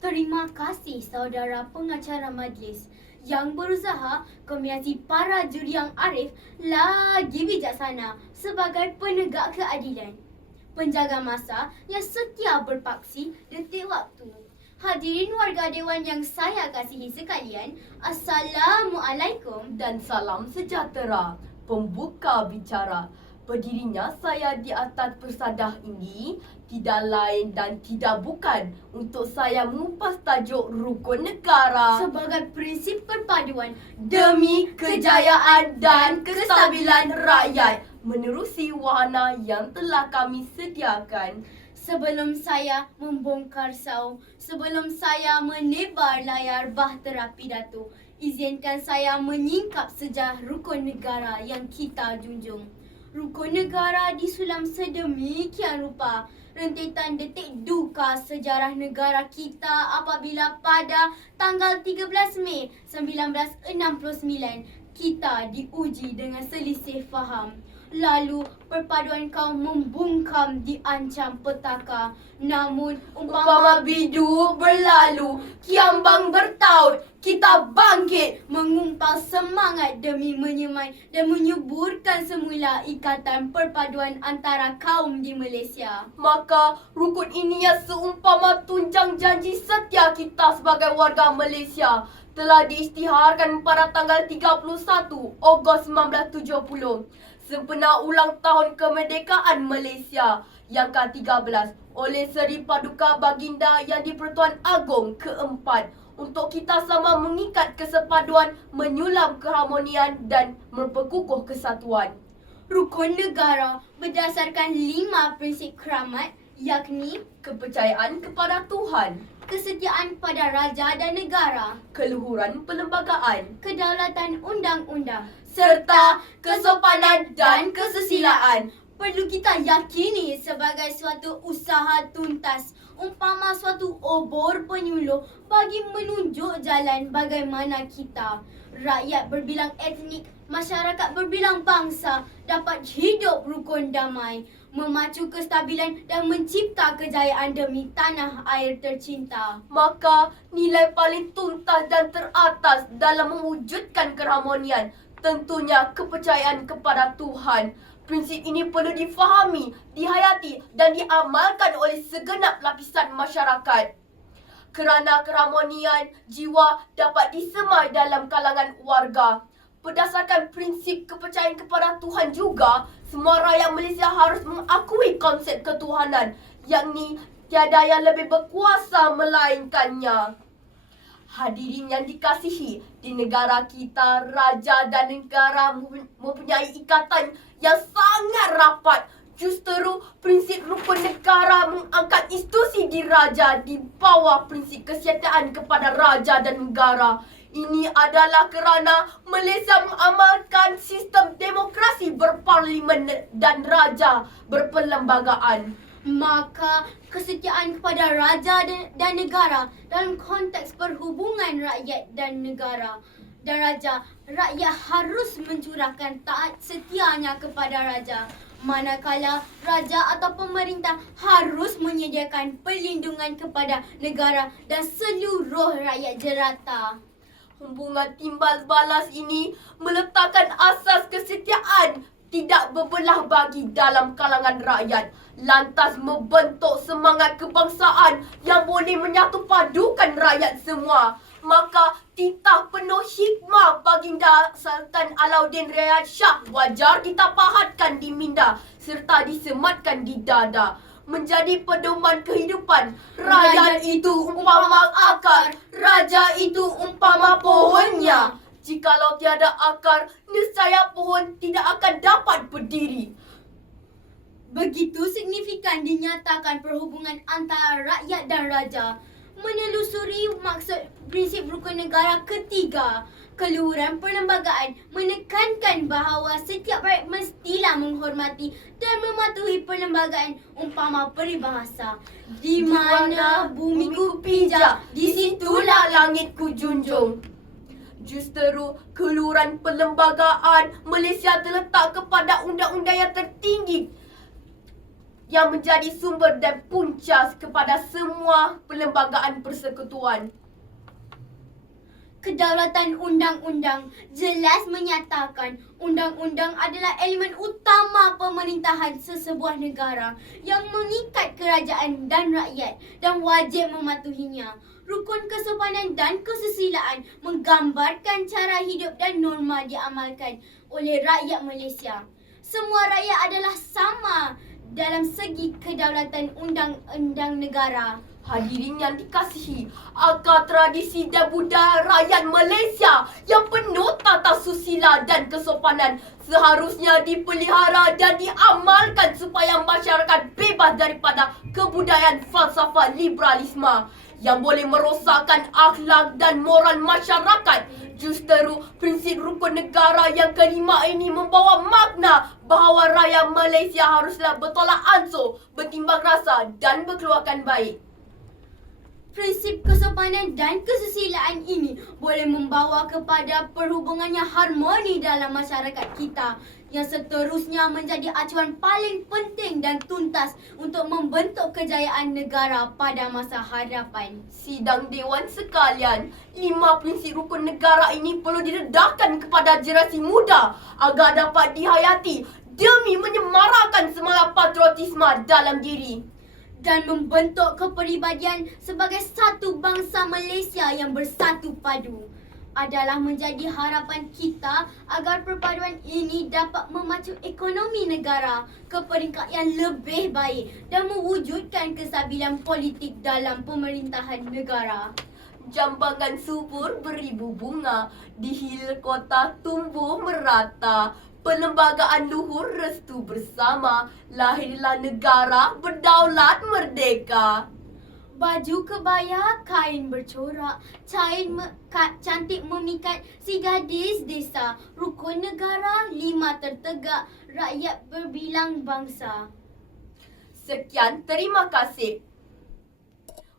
Terima kasih saudara pengacara majlis yang berusaha kombinasi para juri yang arif lagi bijaksana sebagai penegak keadilan. Penjaga masa yang setia berpaksi detik waktu. Hadirin warga dewan yang saya kasihi sekalian, Assalamualaikum. Dan salam sejahtera. Pembuka bicara. Berdirinya saya di atas persadah ini tidak lain dan tidak bukan untuk saya mengupas tajuk rukun negara Sebagai prinsip perpaduan demi kejayaan dan kestabilan rakyat menerusi wahana yang telah kami sediakan. Sebelum saya membongkar saung, sebelum saya menebar layar bahtera pidato, izinkan saya menyingkap sejarah rukun negara yang kita junjung. Rukun negara disulam sedemikian rupa, rentetan detik duka sejarah negara kita apabila pada tanggal 13 Mei 1969 kita diuji dengan selisih faham. Lalu perpaduan kaum membungkam diancam petaka. Namun Umpama bidu berlalu, kiambang bertaut, kita bangkit mengumpal semangat demi menyemai dan menyuburkan semula ikatan perpaduan antara kaum di Malaysia. maka rukun ini yang seumpama tunjang janji setia kita sebagai warga Malaysia telah diisytiharkan pada tanggal 31 Ogos 1970 sempena ulang tahun kemerdekaan Malaysia yang ke-13 oleh Seri Paduka Baginda Yang di-Pertuan Agong ke-4 untuk kita sama mengikat kesepaduan, menyulam keharmonian dan memperkukuh kesatuan. Rukun negara berdasarkan 5 prinsip keramat, yakni Kepercayaan kepada Tuhan, kesetiaan pada raja dan negara, keluhuran perlembagaan, kedaulatan undang-undang, serta kesopanan dan kesusilaan. perlu kita yakini sebagai suatu usaha tuntas, umpama suatu obor penyuluh bagi menunjuk jalan bagaimana kita, rakyat berbilang etnik, masyarakat berbilang bangsa dapat hidup rukun damai, memacu kestabilan dan mencipta kejayaan demi tanah air tercinta. Maka nilai paling tuntas dan teratas dalam mewujudkan keharmonian tentunya kepercayaan kepada Tuhan. Prinsip ini perlu difahami, dihayati dan diamalkan oleh segenap lapisan masyarakat. Kerana keharmonian jiwa dapat disemai dalam kalangan warga. Berdasarkan prinsip kepercayaan kepada Tuhan juga, semua rakyat Malaysia harus mengakui konsep ketuhanan, yakni tiada yang lebih berkuasa melainkannya. Hadirin yang dikasihi, di negara kita, raja dan negara mempunyai ikatan yang sangat rapat. Justeru prinsip rukun negara mengangkat institusi diraja di bawah prinsip kesetiaan kepada raja dan negara. Ini adalah kerana Malaysia mengamalkan sistem demokrasi berparlimen dan raja berperlembagaan. Maka kesetiaan kepada raja dan negara dalam konteks perhubungan rakyat dan negara dan raja, rakyat harus mencurahkan taat setianya kepada raja, manakala raja atau pemerintah harus menyediakan perlindungan kepada negara dan seluruh rakyat jelata. Hubungan timbal balas ini meletakkan asas kesetiaan tidak berbelah bagi dalam kalangan rakyat, lantas membentuk semangat kebangsaan yang boleh menyatu padukan rakyat semua. Maka titah penuh hikmah Baginda Sultan Alauddin Riyad Shah wajar kita pahatkan di minda serta disematkan di dada. Menjadi pedoman kehidupan. Rakyat itu umpama akar, raja itu umpama pohonnya. Jikalau tiada akar, nescaya pohon tidak akan dapat berdiri. Begitu signifikan dinyatakan perhubungan antara rakyat dan raja. Menelusuri maksud prinsip rukun negara ketiga, keluhuran perlembagaan menekankan bahawa setiap rakyat mestilah menghormati dan mematuhi perlembagaan umpama peribahasa. Di mana bumiku pijak, di situlah langitku junjung. Justeru keluhuran perlembagaan Malaysia terletak kepada undang-undang yang tertinggi yang menjadi sumber dan punca kepada semua perlembagaan persekutuan. Kedaulatan undang-undang jelas menyatakan undang-undang adalah elemen utama pemerintahan sesebuah negara yang mengikat kerajaan dan rakyat dan wajib mematuhinya. Rukun kesopanan dan kesusilaan menggambarkan cara hidup dan norma diamalkan oleh rakyat Malaysia. Semua rakyat adalah sama dalam segi kedaulatan undang-undang negara. Hadirin yang dikasihi, akar tradisi dan budaya rakyat Malaysia yang penuh tata susila dan kesopanan seharusnya dipelihara dan diamalkan supaya masyarakat bebas daripada kebudayaan falsafah liberalisme yang boleh merosakkan akhlak dan moral masyarakat. Justeru, prinsip rukun negara yang kelima ini membawa makna bahawa rakyat Malaysia haruslah bertolak ansur, bertimbang rasa dan berkeluarkan baik. Prinsip kesopanan dan kesusilaan ini boleh membawa kepada perhubungan yang harmoni dalam masyarakat kita yang seterusnya menjadi acuan paling penting dan tuntas untuk membentuk kejayaan negara pada masa hadapan. Sidang Dewan sekalian, 5 prinsip rukun negara ini perlu didedahkan kepada generasi muda agar dapat dihayati demi menyemarakkan semangat patriotisme dalam diri Dan membentuk kepribadian sebagai satu bangsa Malaysia yang bersatu padu adalah menjadi harapan kita agar perpaduan ini dapat memacu ekonomi negara ke peringkat yang lebih baik dan mewujudkan kestabilan politik dalam pemerintahan negara. Jambangan subur beribu bunga, di hilir kota tumbuh merata. Perlembagaan luhur restu bersama, lahirlah negara berdaulat merdeka. Baju kebaya, kain bercorak, cantik memikat si gadis desa. Rukun negara, 5 tertegak, rakyat berbilang bangsa. Sekian, terima kasih.